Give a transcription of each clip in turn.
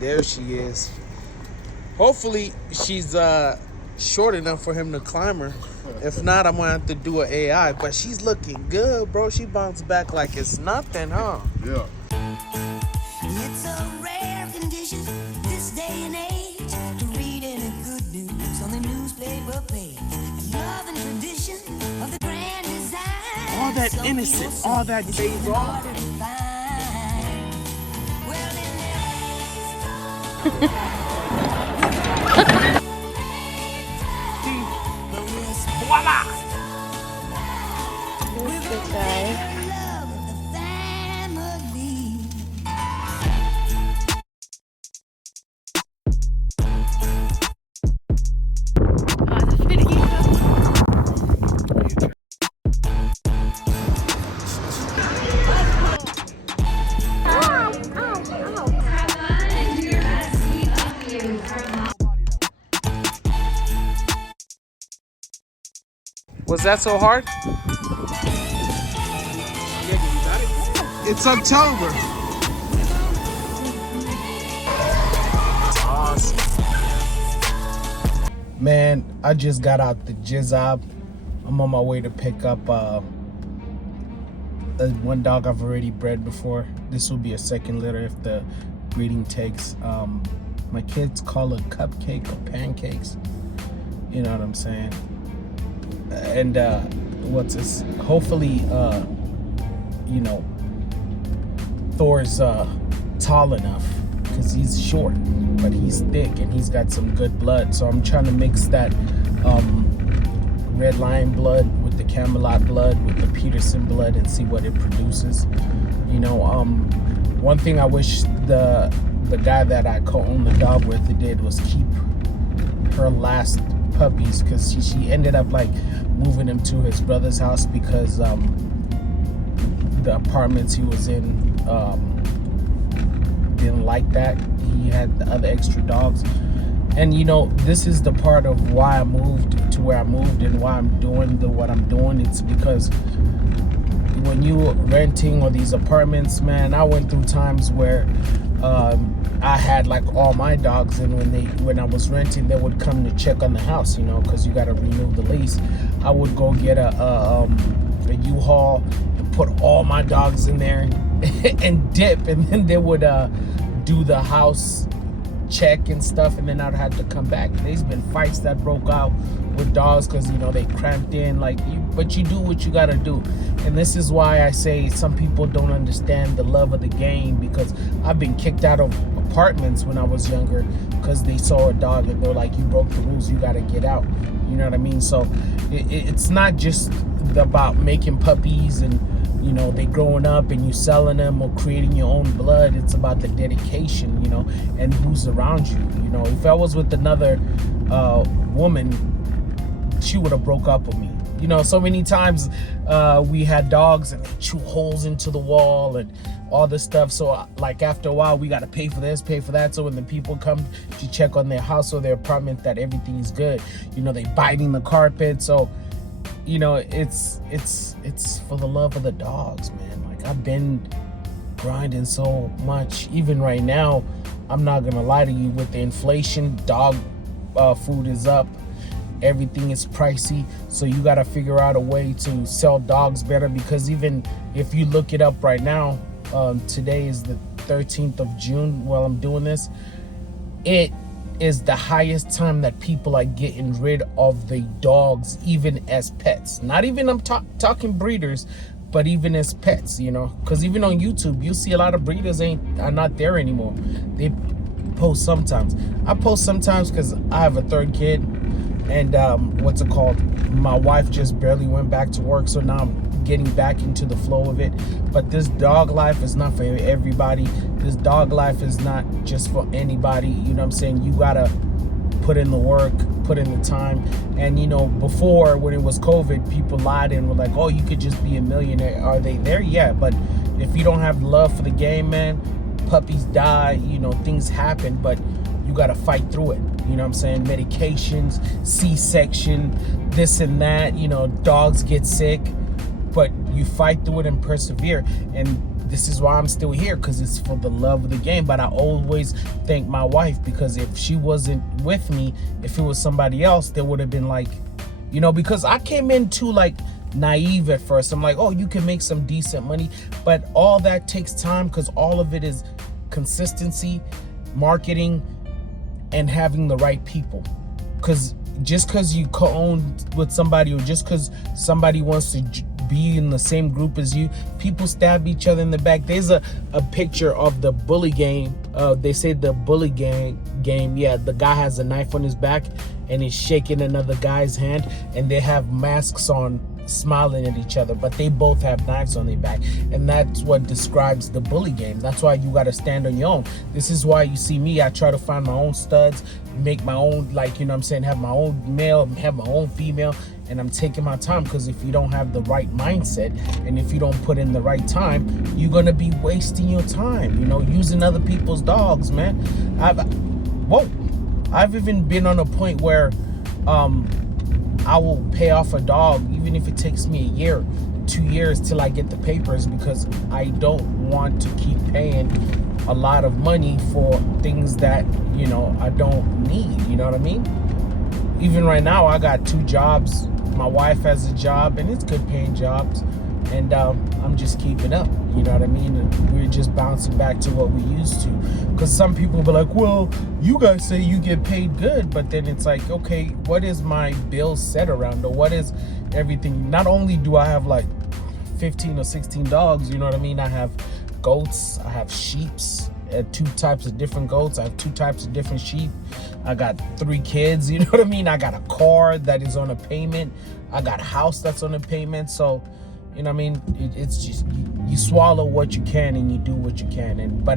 There she is. Hopefully she's short enough for him to climb her. If not, I'm gonna have to do an AI. But she's looking good, bro. She bounced back like it's nothing, huh? Yeah. It's a rare condition this day and age to read any good news on the newspaper page. Love and tradition of the grand design. All that innocent, all that days off. Well, Voila! Who's this guy? love of the family. Oh, this video. Was that so hard? It's October. Awesome. Man, I just got out the jizzab. I'm on my way to pick up one dog I've already bred before. This will be a second litter if the breeding takes. My kids call it cupcake or pancakes. You know what I'm saying? And what's this? Hopefully, you know, Thor's tall enough because he's short, but he's thick and he's got some good blood. So I'm trying to mix that red lion blood with the Camelot blood with the Peterson blood and see what it produces. You know, one thing I wish the guy that I co-owned the dog with did was keep her last puppies, because she ended up like moving him to his brother's house because the apartments he was in didn't like that. He had the other extra dogs. And you know, this is the part of why I moved to where I moved and why I'm doing what I'm doing. It's because when you renting or these apartments, man, I went through times where I had like all my dogs, and when I was renting, they would come to check on the house, you know, because you got to renew the lease. I would go get a U-Haul and put all my dogs in there and dip, and then they would do the house check and stuff, and then I'd have to come back. There's been fights that broke out with dogs because, you know, they cramped in, like, but you do what you gotta do. And this is why I say some people don't understand the love of the game, because I've been kicked out of apartments when I was younger because they saw a dog and they're like, you broke the rules, you gotta get out. You know what I mean? So it's not just about making puppies and, you know, they growing up and you selling them or creating your own blood. It's about the dedication, you know, and who's around you. You know, if I was with another woman, she would have broke up with me. You know, so many times we had dogs and they chew holes into the wall and all this stuff. So like after a while, we got to pay for this, pay for that. So when the people come to check on their house or their apartment that everything's good, you know, they biting the carpet. So, you know, it's for the love of the dogs, man. Like, I've been grinding so much. Even right now, I'm not gonna lie to you, with the inflation, dog food is up, everything is pricey. So you gotta figure out a way to sell dogs better, because even if you look it up right now, today is the 13th of June while I'm doing this, it is the highest time that people are getting rid of the dogs, even as pets. Not even I'm talking breeders, but even as pets, you know, because even on YouTube, you see a lot of breeders are not there anymore. They post sometimes. I post sometimes because I have a third kid, and what's it called? My wife just barely went back to work, so now I'm getting back into the flow of it. But this dog life is not for everybody. This dog life is not just for anybody. You know what I'm saying? You gotta put in the work, put in the time. And you know, before, when it was COVID, people lied and were like, oh, you could just be a millionaire. Are they there? Yeah, but if you don't have love for the game, man, puppies die, you know, things happen, but you gotta fight through it. You know what I'm saying? Medications, C-section, this and that, you know, dogs get sick, but you fight through it and persevere. And this is why I'm still here, because it's for the love of the game. But I always thank my wife, because if she wasn't with me, if it was somebody else, there would have been like, you know, because I came in too like naive at first. I'm like, oh, you can make some decent money, but all that takes time, because all of it is consistency, marketing, and having the right people. Because just because you co-own with somebody, or just because somebody wants to be in the same group as you, people stab each other in the back. There's a picture of the bully game. They say the bully game, yeah, the guy has a knife on his back and he's shaking another guy's hand, and they have masks on, smiling at each other, but they both have knives on their back. And that's what describes the bully game. That's why you got to stand on your own. This is why you see me, I try to find my own studs, make my own, like, you know what I'm saying, have my own male, have my own female, and I'm taking my time, because if you don't have the right mindset, and if you don't put in the right time, you're gonna be wasting your time, you know, using other people's dogs, man. I've even been on a point where I will pay off a dog, even if it takes me a year, 2 years till I get the papers, because I don't want to keep paying a lot of money for things that, you know, I don't need, you know what I mean? Even right now, I got 2 jobs. My wife has a job, and it's good paying jobs, and I'm just keeping up, you know what I mean? And we're just bouncing back to what we used to, because some people be like, well, you guys say you get paid good, but then it's like, okay, what is my bill set around, or what is everything? Not only do I have like 15 or 16 dogs, you know what I mean? I have goats, I have sheeps, 2 types of different goats, I have 2 types of different sheep, I got 3 kids, you know what I mean? I got a car that is on a payment, I got a house that's on a payment. So, you know what I mean? It's just, you swallow what you can and you do what you can. But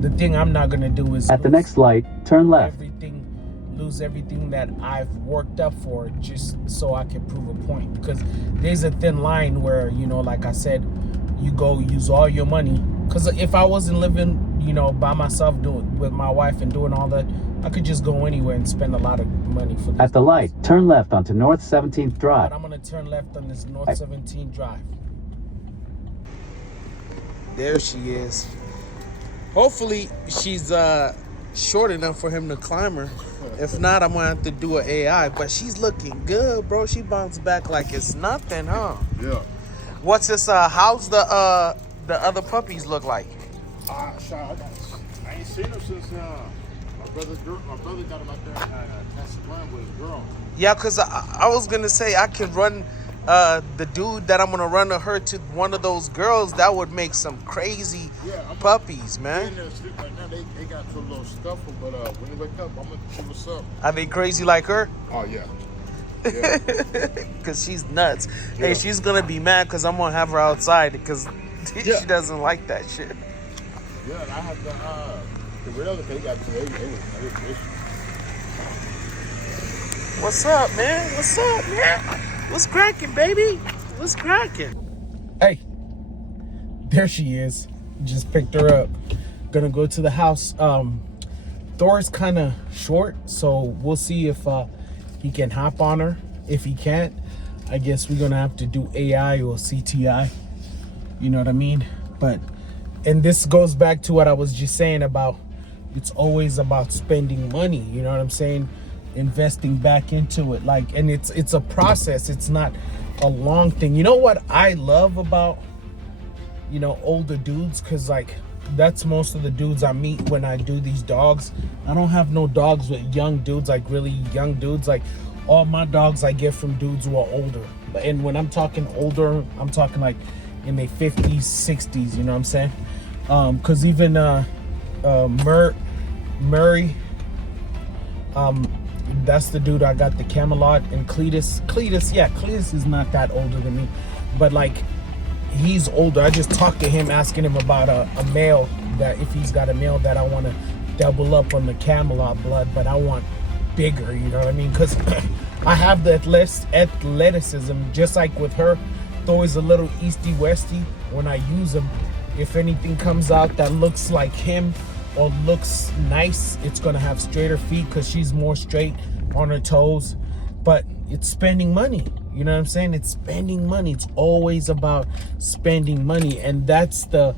the thing I'm not gonna do is at the next light, turn left. Lose everything that I've worked up for, just so I can prove a point. Because there's a thin line where, you know, like I said, you go use all your money. Because if I wasn't living, you know, by myself, doing with my wife and doing all that, I could just go anywhere and spend a lot of money for this. At the light, turn left onto North 17th Drive. But I'm gonna turn left on this North 17th Drive. There she is. Hopefully she's short enough for him to climb her. If not, I'm gonna have to do an AI. But she's looking good, bro. She bounced back like it's nothing, huh? Yeah. What's this? How's the other puppies look like? I ain't seen her since my brother got him out there at Casa Grande with his girl. Yeah, cause I was gonna say I could run the dude that I'm gonna run her to one of those girls. That would make some crazy puppies, man. Right now, they got to a little scuffle, but when they wake up, I'm gonna see what's up. Are they crazy like her? Oh yeah. Cause she's nuts. Yeah. Hey, she's gonna be mad cause I'm gonna have her outside because she doesn't like that shit. Yeah, and I have the real they got to they What's up, man? What's up, man? What's cracking, baby? What's cracking? Hey, there she is. Just picked her up. Gonna go to the house. Thor's kind of short, so we'll see if he can hop on her. If he can't, I guess we're gonna have to do AI or CTI. You know what I mean? And this goes back to what I was just saying about, it's always about spending money. You know what I'm saying? Investing back into it, like, and it's a process. It's not a long thing. You know what I love about, you know, older dudes, because like that's most of the dudes I meet when I do these dogs. I don't have no dogs with young dudes, like really young dudes. Like all my dogs I get from dudes who are older. And when I'm talking older, I'm talking like in their 50s, 60s, you know what I'm saying? Because even Murray, that's the dude I got the Camelot, and Cletus is not that older than me, but like he's older. I just talked to him, asking him about a male, that if he's got a male that I want to double up on the Camelot blood, but I want bigger, you know what I mean? Because I have the athleticism, just like with her. Thor is a little easty westy. When I use him, if anything comes out that looks like him or looks nice, it's gonna have straighter feet because she's more straight on her toes. But it's spending money, you know what I'm saying? It's spending money. It's always about spending money, and that's the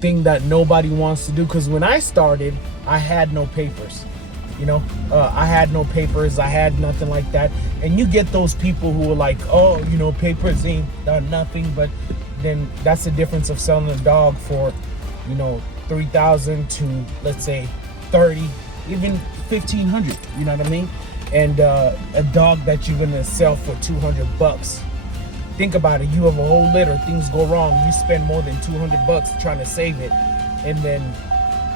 thing that nobody wants to do. Because when I started, I had no papers. I had no papers. I had nothing like that. And you get those people who are like, oh, papers ain't nothing. But then that's the difference of selling a dog for, $3,000 to, let's say, 30, even 1,500. You know what I mean? And a dog that you're gonna sell for $200. Think about it. You have a whole litter. Things go wrong. You spend more than $200 trying to save it, and then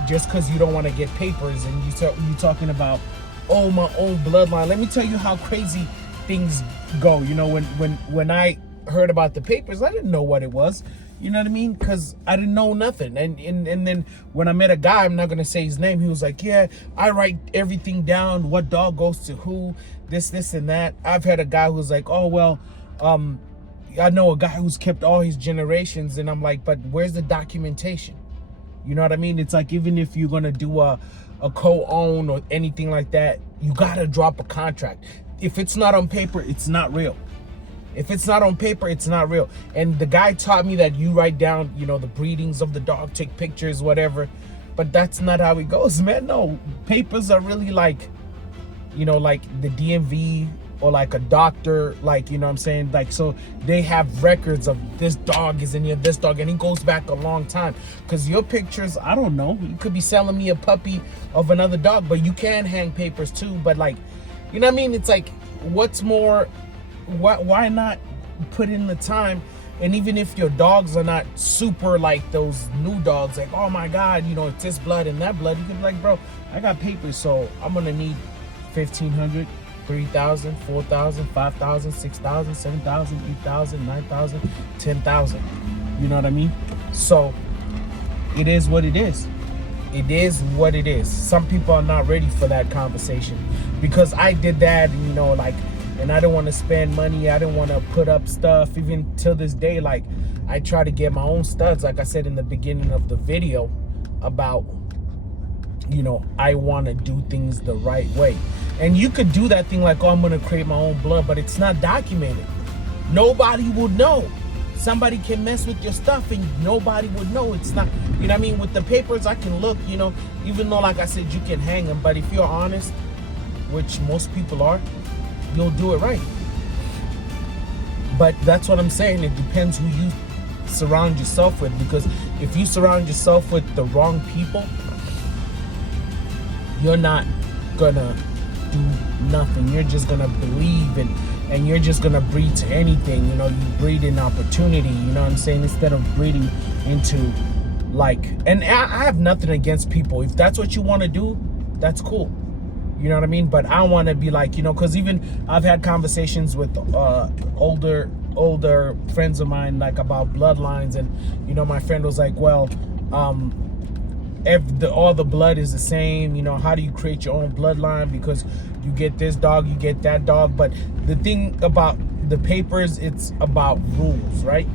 just because you don't want to get papers, and you talking about, oh, my own bloodline. Let me tell you how crazy things go. When I heard about the papers, I didn't know what it was. You know what I mean? Because I didn't know nothing. And then when I met a guy, I'm not gonna say his name. He was like, yeah, I write everything down. What dog goes to who? This, and that. I've had a guy who's like, oh well, I know a guy who's kept all his generations, and I'm like, but where's the documentation? You know what I mean? It's like, even if you're gonna do a co-own or anything like that, you gotta drop a contract. If it's not on paper, it's not real. If it's not on paper, it's not real. And the guy taught me that you write down, the breedings of the dog, take pictures, whatever. But that's not how it goes, man. No, papers are really like, like the DMV or like a doctor, like, what I'm saying? Like, so they have records of this dog is in here, this dog, and it goes back a long time. Because your pictures, I don't know, you could be selling me a puppy of another dog, but you can hang papers too. But like, you know what I mean? It's like, what's more, why not put in the time? And even if your dogs are not super like those new dogs, like, oh my God, it's this blood and that blood, you can be like, bro, I got papers, so I'm gonna need 1,500, 3,000, 4,000, 5,000, 6,000, 7,000, 8,000, 9,000, 10,000. You know what I mean? So it is what it is. It is what it is. Some people are not ready for that conversation, because I did that, and I didn't want to spend money. I didn't want to put up stuff. Even till this day, like, I try to get my own studs, like I said in the beginning of the video, about, I want to do things the right way. And you could do that thing like, oh, I'm going to create my own blood, but it's not documented. Nobody would know. Somebody can mess with your stuff and nobody would know. It's not, you know what I mean? With the papers, I can look, even though, like I said, you can hang them. But if you're honest, which most people are, you'll do it right. But that's what I'm saying. It depends who you surround yourself with. Because if you surround yourself with the wrong people, you're not gonna do nothing. You're just gonna believe and you're just gonna breed to anything. You breed in opportunity, you know what I'm saying, instead of breeding into like, and I have nothing against people. If that's what you want to do, that's cool. You know what I mean? But I want to be like, because even I've had conversations with older friends of mine, like, about bloodlines, and my friend was like, well, all the blood is the same. How do you create your own bloodline? Because you get this dog, you get that dog. But the thing about the papers, it's about rules, right?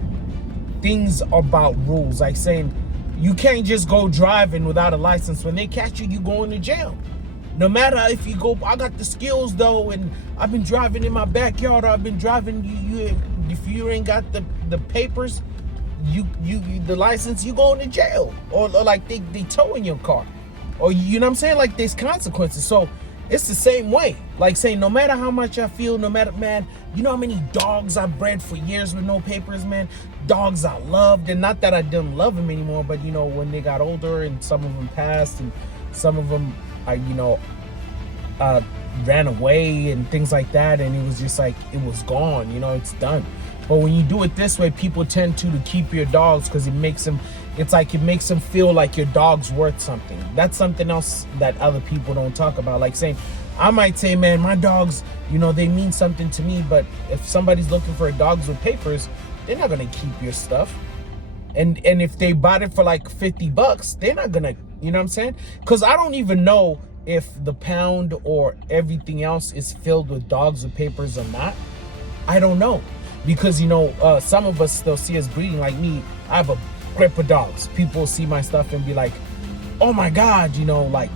Things about rules, like saying you can't just go driving without a license. When they catch you, you going to jail. No matter if you go, I got the skills though, and I've been driving in my backyard, or I've been driving, if you ain't got the papers, you the license, you going to jail, or like they towing your car, or you know what I'm saying, like, there's consequences. So it's the same way, like saying, no matter how much I feel, no matter, man, you know how many dogs I bred for years with no papers, man, dogs I loved, and not that I didn't love them anymore, but when they got older and some of them passed and some of them ran away and things like that, and it was just like, it was gone, it's done. But when you do it this way, people tend to keep your dogs, because it makes them feel like your dog's worth something. That's something else that other people don't talk about. Like saying, I might say, man, my dogs, they mean something to me, but if somebody's looking for dogs with papers, they're not gonna keep your stuff. And if they bought it for like $50, they're not gonna, you know what I'm saying? Because I don't even know if the pound or everything else is filled with dogs with papers or not. I don't know. Because, some of us still see us breeding. Like me, I have a grip of dogs. People see my stuff and be like, oh my God, like,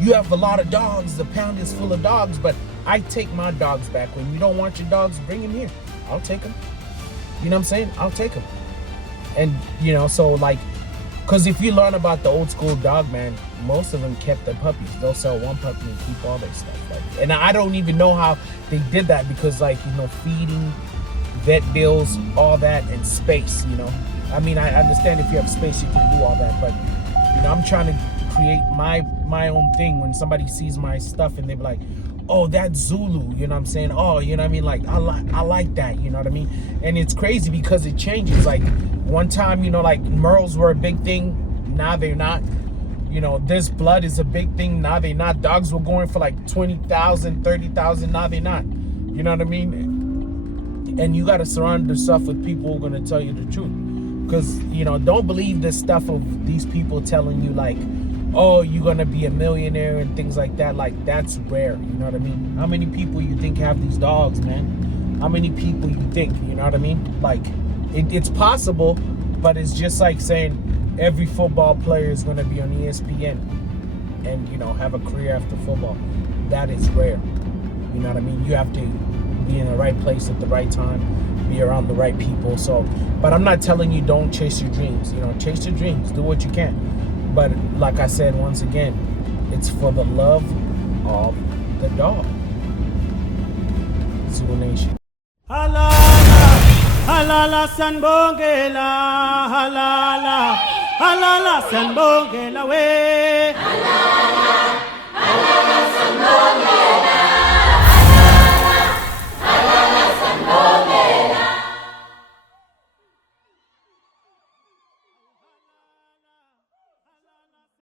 you have a lot of dogs. The pound is full of dogs. But I take my dogs back. When you don't want your dogs, bring them here. I'll take them. You know what I'm saying? I'll take them. And, so like, Because if you learn about the old school dog, man, most of them kept their puppies. They'll sell one puppy and keep all their stuff. Like, and I don't even know how they did that because, like, you know, feeding, vet bills, all that, and space, you know. I mean, I understand if you have space, you can do all that, but, you know, I'm trying to create my own thing. When somebody sees my stuff and they be like, oh, that's Zulu, you know what I'm saying? Oh, you know what I mean? Like, I like that, you know what I mean? And it's crazy because it changes. Like, one time, you know, like, Merles were a big thing. Now they're not. You know, this blood is a big thing. Now they're not. Dogs were going for like 20,000, 30,000. Now they're not. You know what I mean? And you got to surround yourself with people who are going to tell you the truth. Because, you know, don't believe the stuff of these people telling you, like, oh, you're going to be a millionaire and things like that. Like, that's rare. You know what I mean? How many people you think have these dogs, man? How many people you think? You know what I mean? Like, it's possible, but it's just like saying every football player is going to be on ESPN and, you know, have a career after football. That is rare. You know what I mean? You have to be in the right place at the right time, be around the right people. So, but I'm not telling you don't chase your dreams. You know, chase your dreams, do what you can. But like I said, once again, it's for the love of the dog. Zulunation. Halala, halala sanbongela, halala, halala sanbongela we. Halala, halala sanbongela.